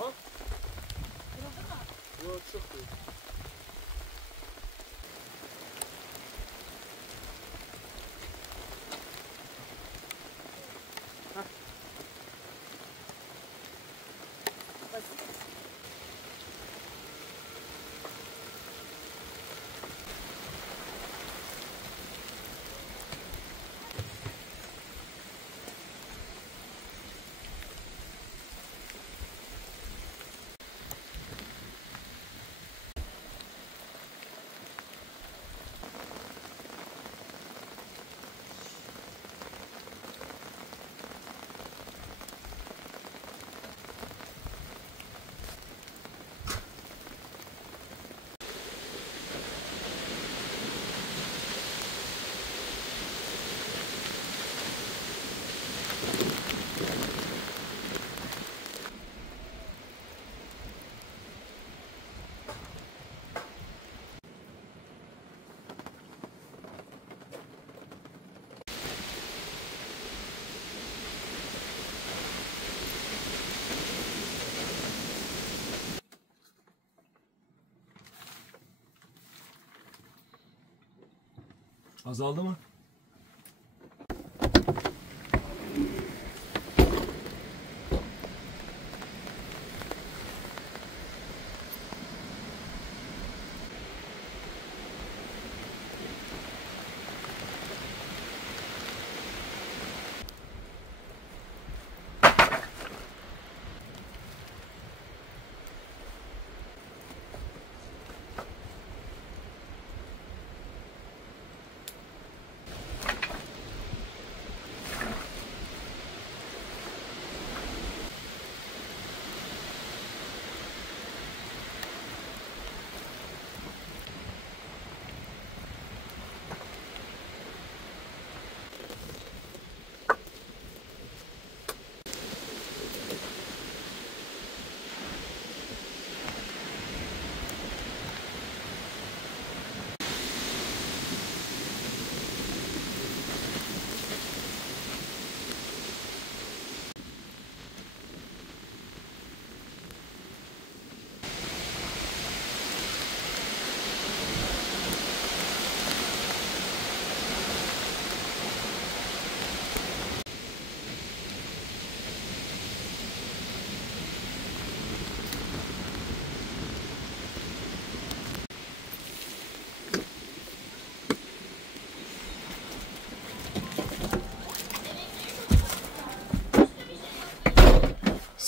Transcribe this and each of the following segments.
Aha. Kırıldı mı? Yok çok iyi. Basit. Azaldı mı?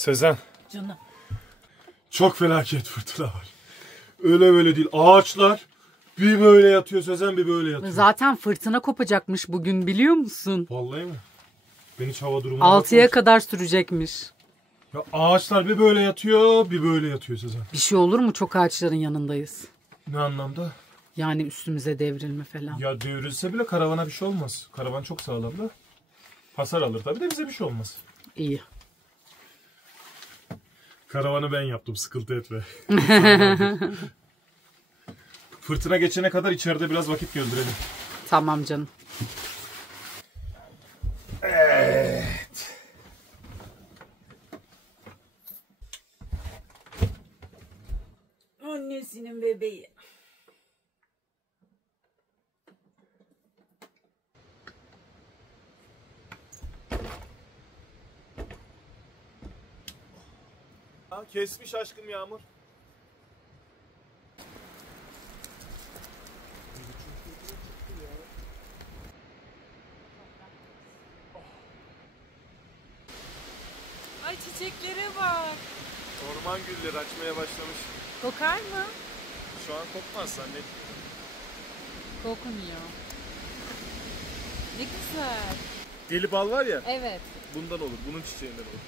Sezen. Canım. Çok felaket fırtına var. Öyle böyle değil. Ağaçlar bir böyle yatıyor Sezen, bir böyle yatıyor. Zaten fırtına kopacakmış bugün, biliyor musun? Vallahi mi? Ben hiç hava durumuna 6'ya bakmamıştım. kadar sürecekmiş. Ya ağaçlar bir böyle yatıyor, bir böyle yatıyor Sezen. Bir şey olur mu? Çok ağaçların yanındayız. Ne anlamda? Yani üstümüze devrilme falan. Ya devrilse bile karavana bir şey olmaz. Karavan çok sağlam da. Hasar alır tabii de bize bir şey olmaz. İyi. Karavanı ben yaptım, sıkıntı etme. Fırtına geçene kadar içeride biraz vakit öldürelim. Tamam canım. Evet. Annesinin bebeği. Kesmiş aşkım yağmur. Ay çiçeklere bak. Orman gülleri açmaya başlamış. Kokar mı? Şu an kokmaz zannetmiyorum. Kokmuyor. Ne güzel. Deli bal var ya, Evet. bundan olur. Bunun çiçeğinden olur.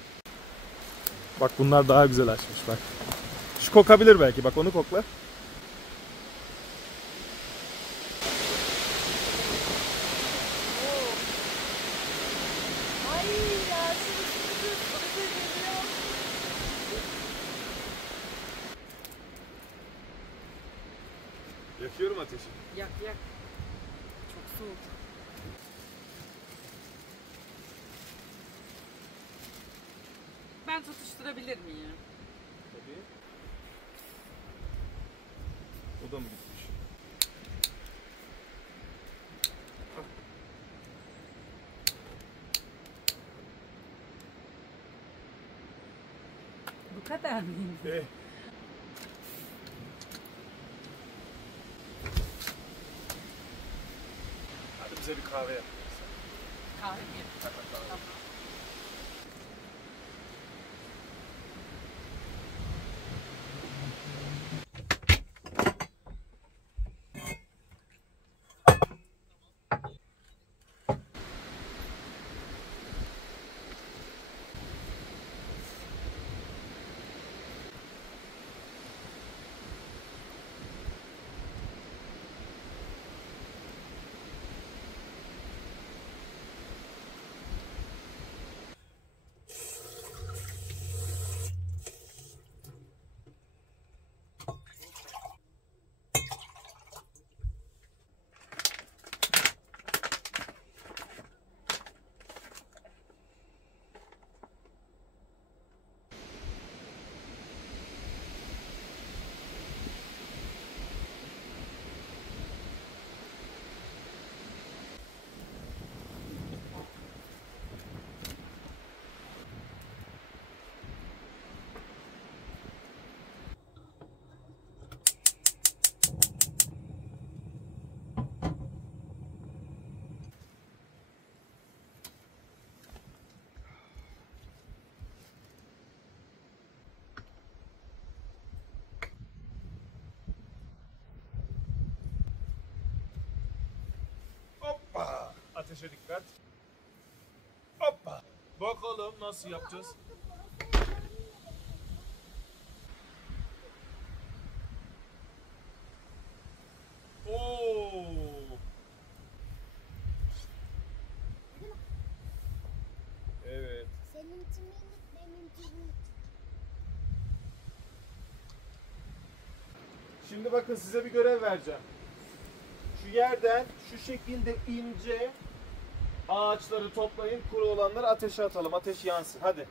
Bak bunlar daha güzel açmış bak. Şu kokabilir belki, bak onu kokla. Ay ya şimdi Yakıyorum ateşi. Yak yak. Çok soğuk. Ben tutuşturabilir miyim? da mı gitmiş? Bu kadar mıyım? Hadi bize bir kahve yap. Kahve mi yapayım? Tamam. Hoppa! Ateşe dikkat. Hoppa! Bakalım nasıl yapacağız? Oo! Evet. Seninki minik, benimki minik. Şimdi bakın size bir görev vereceğim. Şu yerden şu şekilde ince ağaçları toplayın, kuru olanları ateşe atalım. Ateş yansın. Hadi.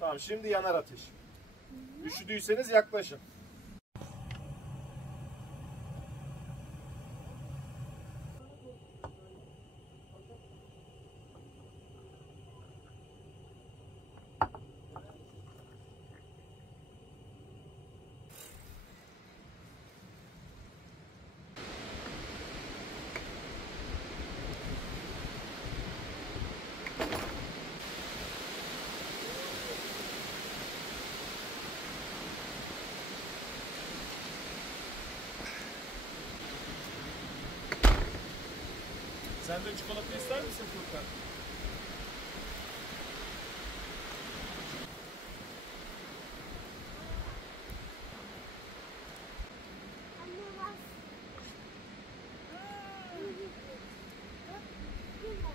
Tamam, şimdi yanar ateş. Üşüdüyseniz yaklaşın. Sen de çikolata ister misin Furkan? Anne bak. Bak, güzel.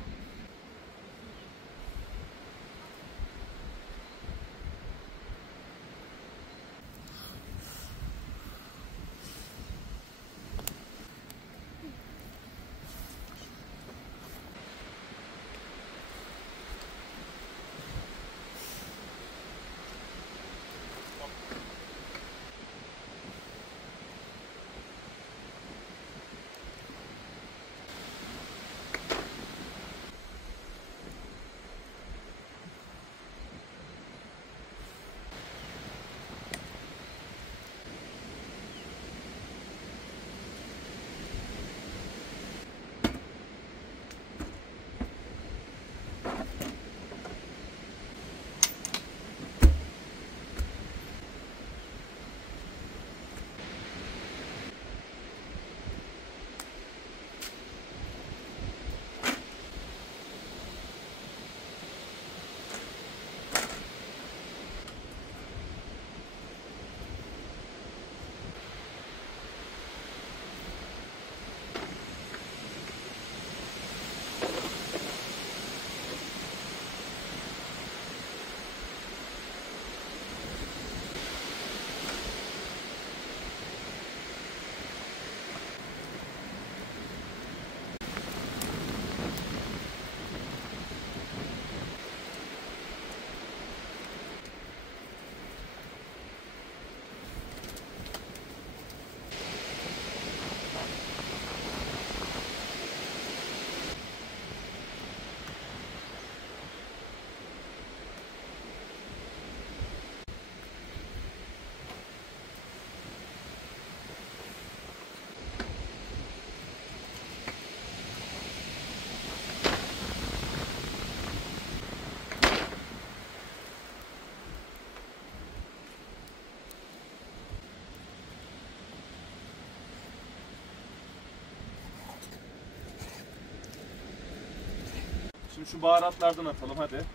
Şimdi şu baharatlardan atalım hadi.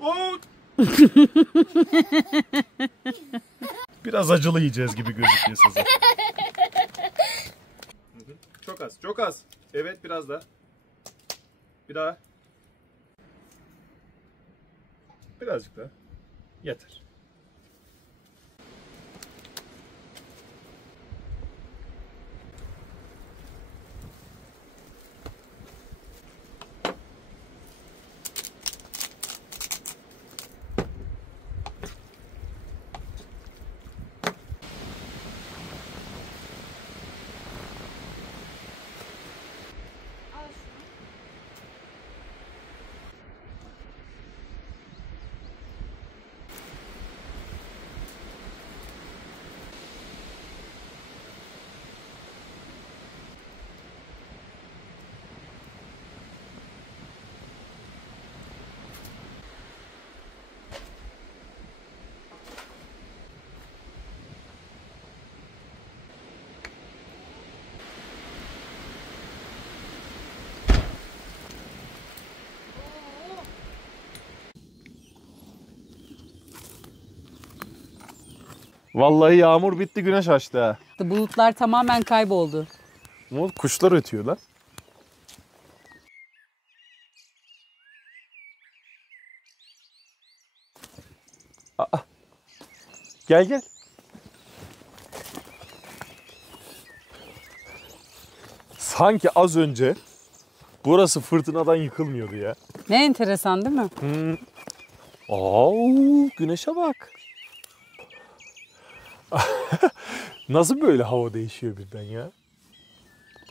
Oo! Biraz acılı yiyeceğiz gibi gözüküyor size. Çok az, çok az. Evet, biraz daha. Bir daha. Birazcık daha. Yeter. Vallahi yağmur bitti, güneş açtı ha. Bulutlar tamamen kayboldu. Ne, kuşlar ötüyor lan. Aa. Gel gel. Sanki az önce burası fırtınadan yıkılmıyordu ya. Ne enteresan değil mi? Güneşe bak. Nasıl böyle hava değişiyor birden ya?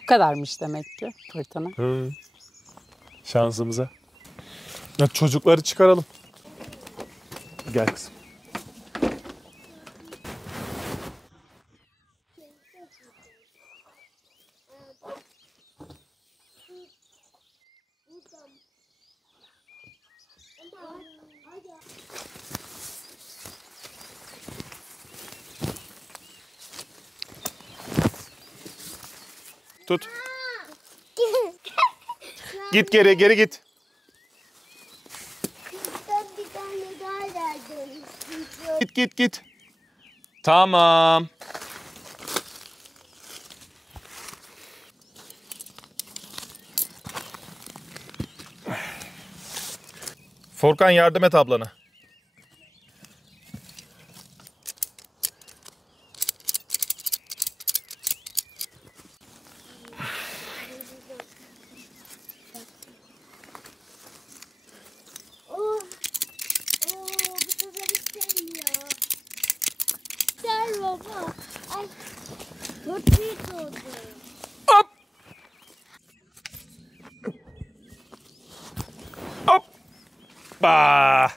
Bu kadarmış demek ki fırtına. Şansımıza. Ya çocukları çıkaralım. Gel kızım. Tut. Git geri, geri git. Ben bir tane daha verdim. Git git git. Tamam. Furkan, yardım et ablana. Bu sefer istemiyor. Gel baba. Ay. Çok büyük oldu. Hop. Hoppa.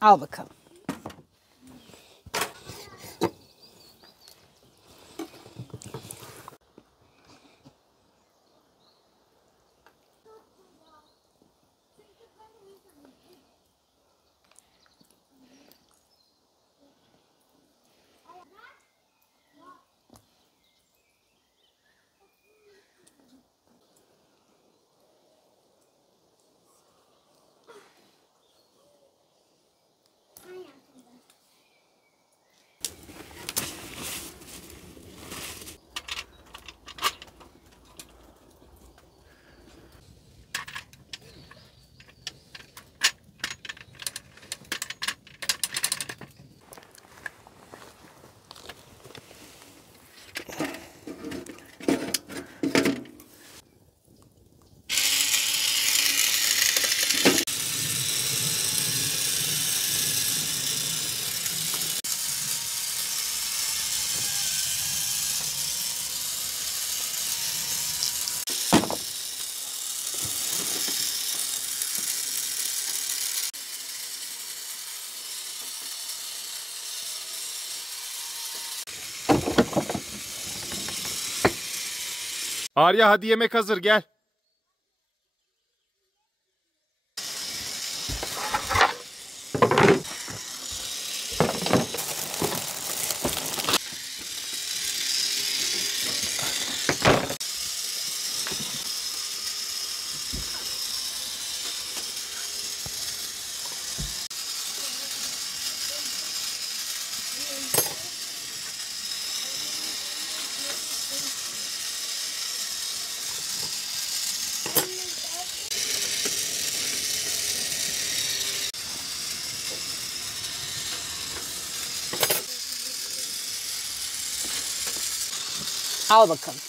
Al bakalım. Arya hadi yemek hazır gel. Al bakalım.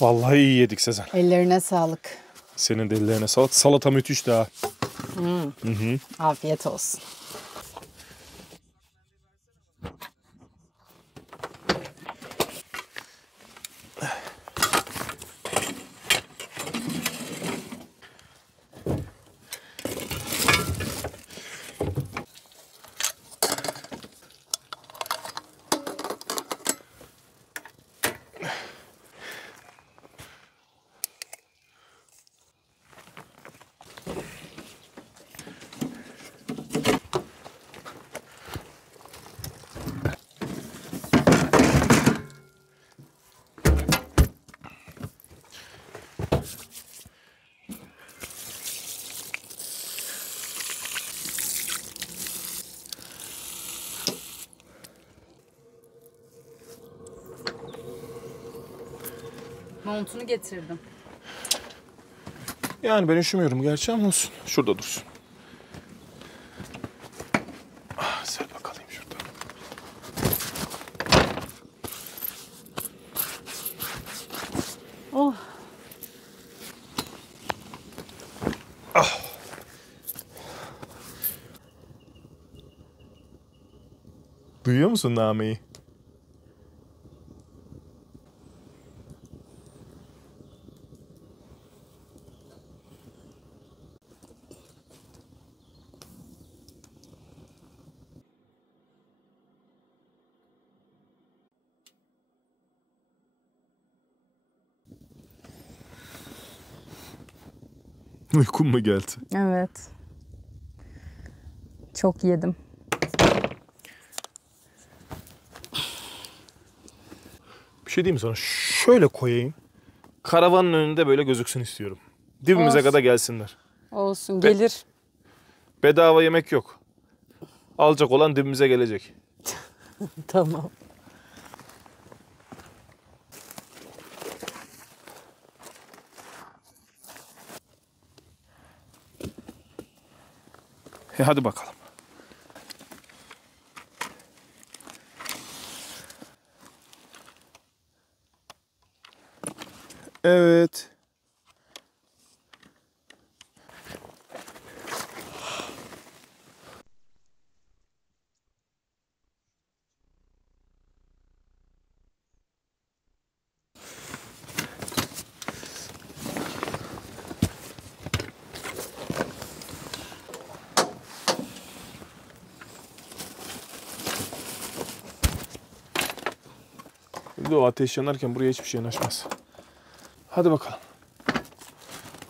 Vallahi iyi yedik Sezen. Ellerine sağlık. Senin de ellerine sağlık. Salata müthiş daha. Afiyet olsun. Montunu getirdim. Yani ben üşümüyorum gerçi ama olsun. Şurada dursun. Ah, ser bakalım şurada. Oh. Duyuyor musun nameyi? Uykun mu geldi? Evet. Çok yedim. Bir şey diyeyim mi sana? Şöyle koyayım. Karavanın önünde böyle gözüksün istiyorum. Dibimize Olsun. kadar gelsinler. Olsun, gelir. Bedava yemek yok. Alacak olan dibimize gelecek. Tamam. Hadi bakalım. Evet. Bir de o ateş yanarken buraya hiçbir şey yanaşmaz. Hadi bakalım.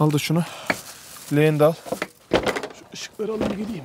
Al da şunu. Leğeni de al. Şu ışıkları alayım geleyim.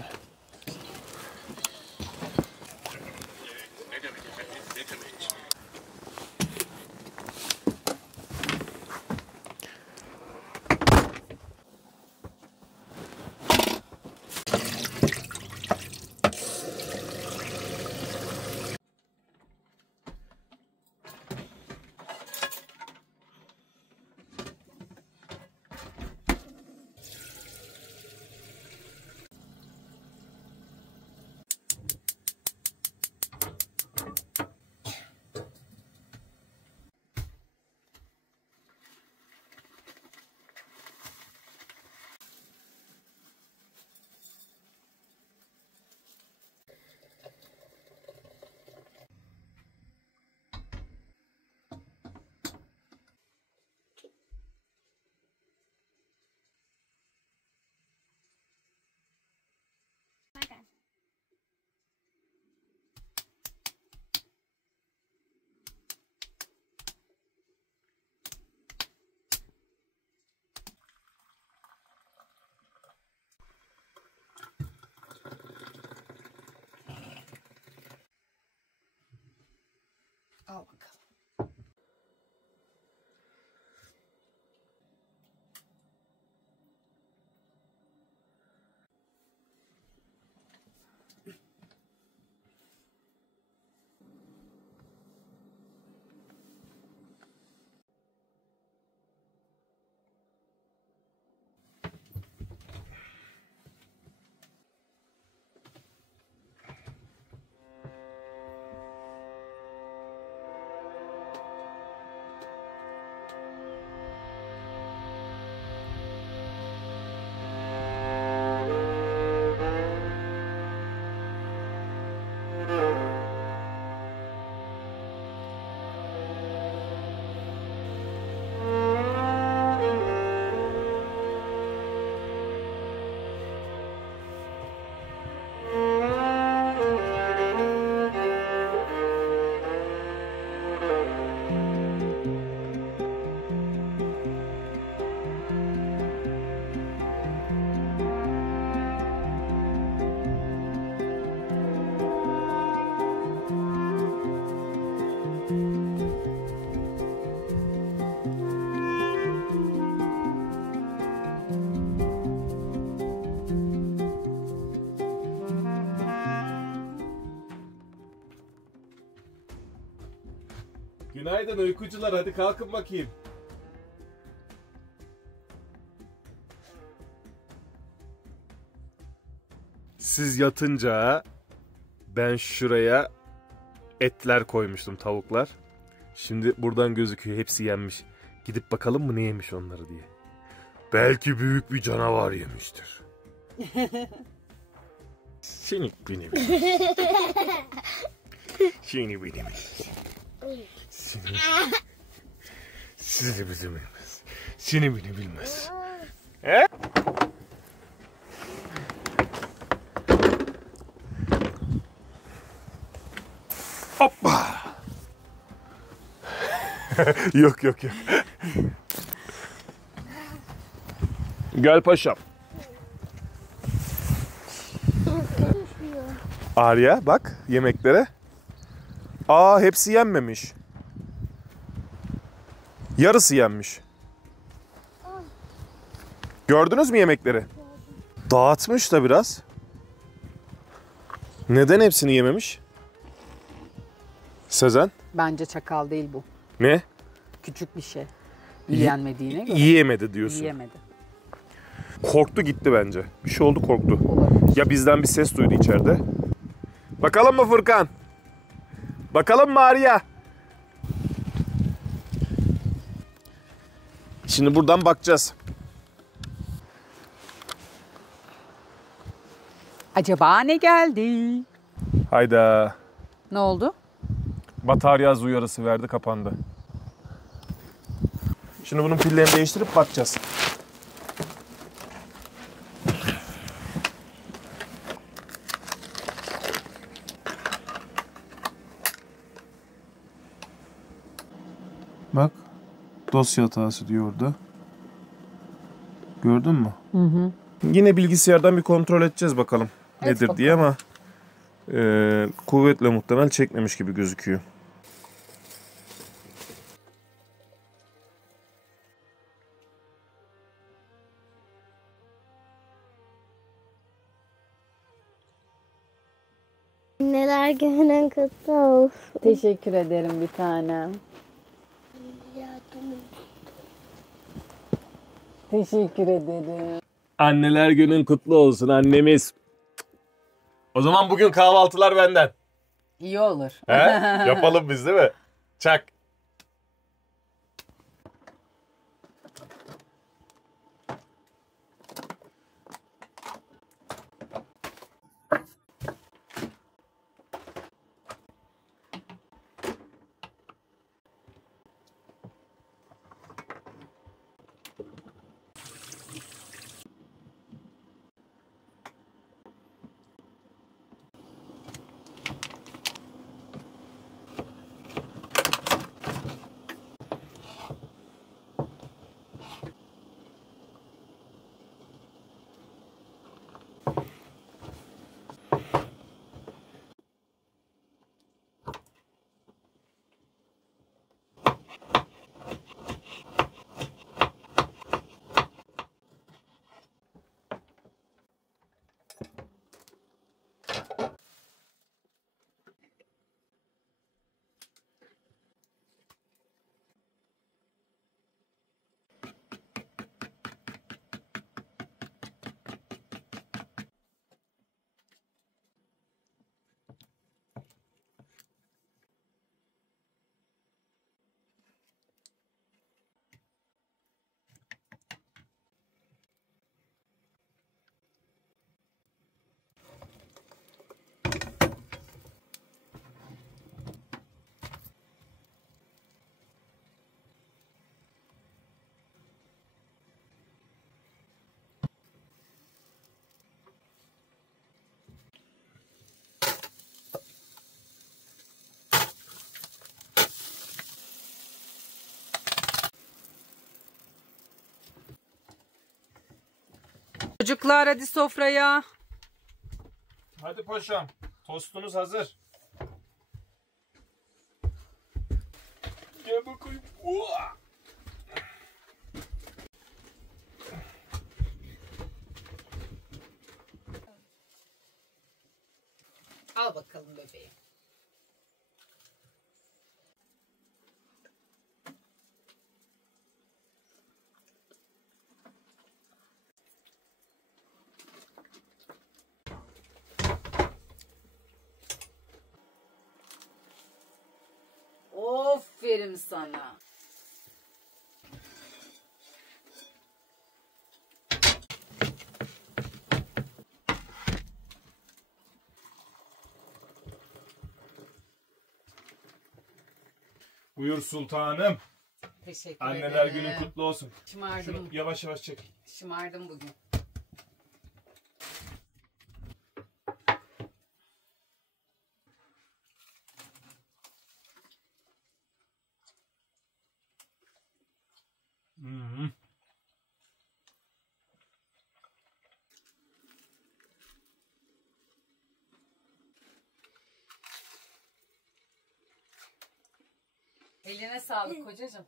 Al bakalım. Günaydın uykucular, hadi kalkın bakayım. Siz yatınca ben şuraya etler koymuştum, tavuklar. Şimdi buradan gözüküyor, hepsi yenmiş. Gidip bakalım mı ne yemiş onları diye. Belki büyük bir canavar yemiştir. Seni benim. Seni benim. Sizi bilmez. Seni beni bilmez. He? Hoppa. Yok. Gel paşam. Arya bak yemeklere. Aa hepsi yenmemiş. Yarısı yenmiş. Gördünüz mü yemekleri? Dağıtmış da biraz. Neden hepsini yememiş? Sezen? Bence çakal değil bu. Ne? Küçük bir şey. Yenmediğine göre. Yiyemedi diyorsun. Yiyemedi. Korktu gitti bence. Bir şey oldu, korktu. Olabilir. Ya bizden bir ses duydu içeride. Bakalım mı Furkan? Bakalım mı Arya? Şimdi buradan bakacağız. Acaba ne geldi? Hayda. Ne oldu? Batarya hız uyarısı verdi, kapandı. Şimdi bunun pillerini değiştirip bakacağız. Bak. Dosya hatası diyor orada. Gördün mü? Hı hı. Yine bilgisayardan bir kontrol edeceğiz bakalım. Evet, Nedir diye ama kuvvetle muhtemel çekmemiş gibi gözüküyor. Neler günün kutlu olsun. Teşekkür ederim bir tanem. Teşekkür ederim. Anneler günün kutlu olsun annemiz. O zaman bugün kahvaltılar benden. İyi olur. He? Yapalım biz, değil mi? Çak. Çocuklar hadi sofraya. Hadi paşam. Tostunuz hazır. Gel bakayım. Al bakalım bebeğim. Aferin sana. Buyur sultanım. Teşekkür Anneler ederim. günün kutlu olsun. Şımardım. Şunu yavaş yavaş çek. Şımardım bugün. Eline sağlık kocacığım.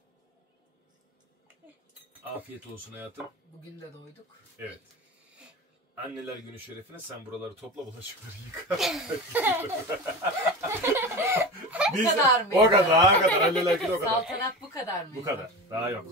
Afiyet olsun hayatım. Bugün de doyduk. Evet. Anneler günü şerefine sen buraları topla, bulaşıkları yıka. Bu kadar mıydı? O kadar, o kadar. Anneler günü o kadar. Saltanat bu kadar mıydı? Bu kadar. Daha yok.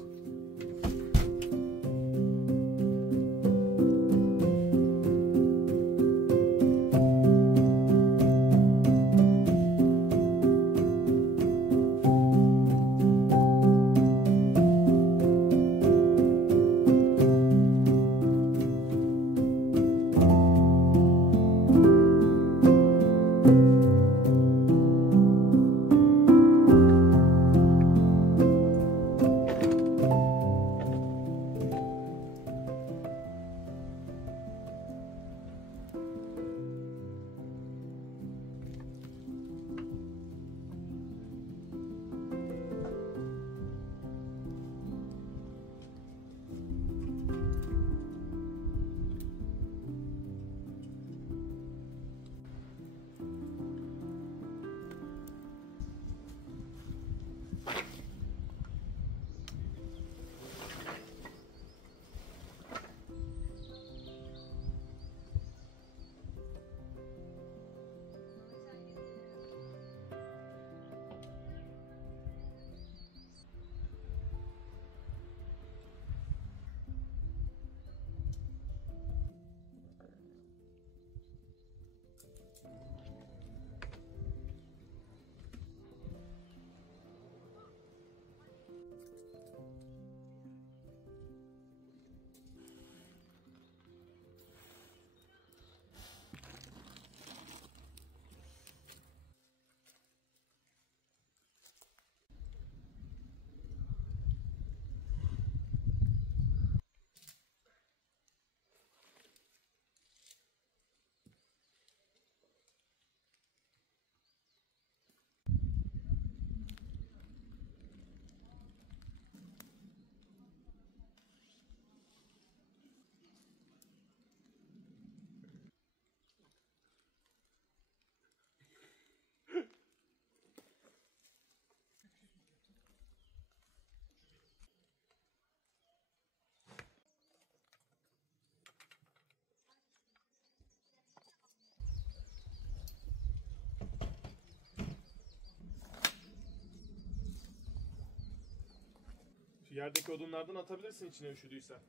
Şu yerdeki odunlardan atabilirsin içine üşüdüysen.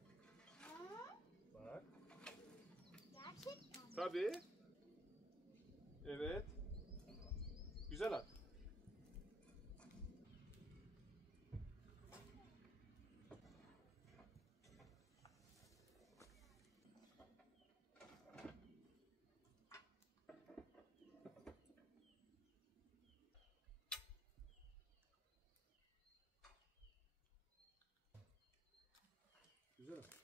Bak. Gerçekten. Tabii. Evet. Güzel at. Güzel at.